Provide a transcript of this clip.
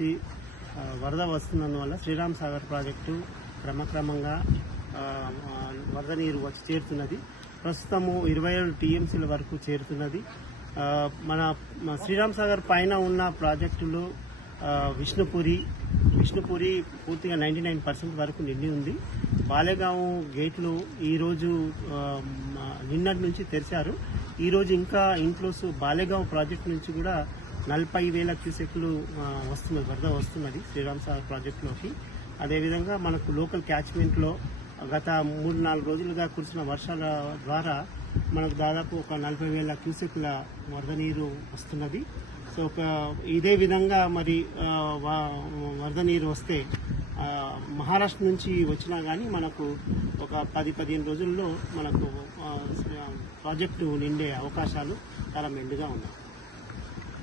నుంచి వరద వస్తున్నందువల్ల శ్రీరామ్ సాగర్ ప్రాజెక్టు క్రమక్రమంగా వరద నీరు వచ్చి చేరుతున్నది. ప్రస్తుతము 27 టీఎంసీల వరకు చేరుతున్నది. మన శ్రీరామ్ సాగర్ పైన ఉన్న ప్రాజెక్టులు విష్ణుపురి పూర్తిగా 99% వరకు నిండి ఉంది. బాలేగావ్ గేట్లు ఈరోజు నిన్నటి నుంచి తెరిచారు. ఈరోజు ఇంకా ఇన్ఫ్లోస్ బాలేగావ్ ప్రాజెక్టు నుంచి కూడా 40,000 క్యూసెక్లు వస్తున్నది, వరద వస్తున్నది శ్రీరామ్ సాగర్ ప్రాజెక్టులోకి. అదేవిధంగా మనకు లోకల్ క్యాచ్మెంట్లో గత 3-4 రోజులుగా కురిసిన వర్షాల ద్వారా మనకు దాదాపు ఒక 40,000 క్యూసెక్ల వరద నీరు వస్తున్నది. సో ఇదే విధంగా మరి వరద నీరు వస్తే మహారాష్ట్ర నుంచి వచ్చినా కానీ మనకు ఒక 10-15 రోజుల్లో మనకు ప్రాజెక్టు నిండే అవకాశాలు చాలా మెండుగా ఉన్నాయి.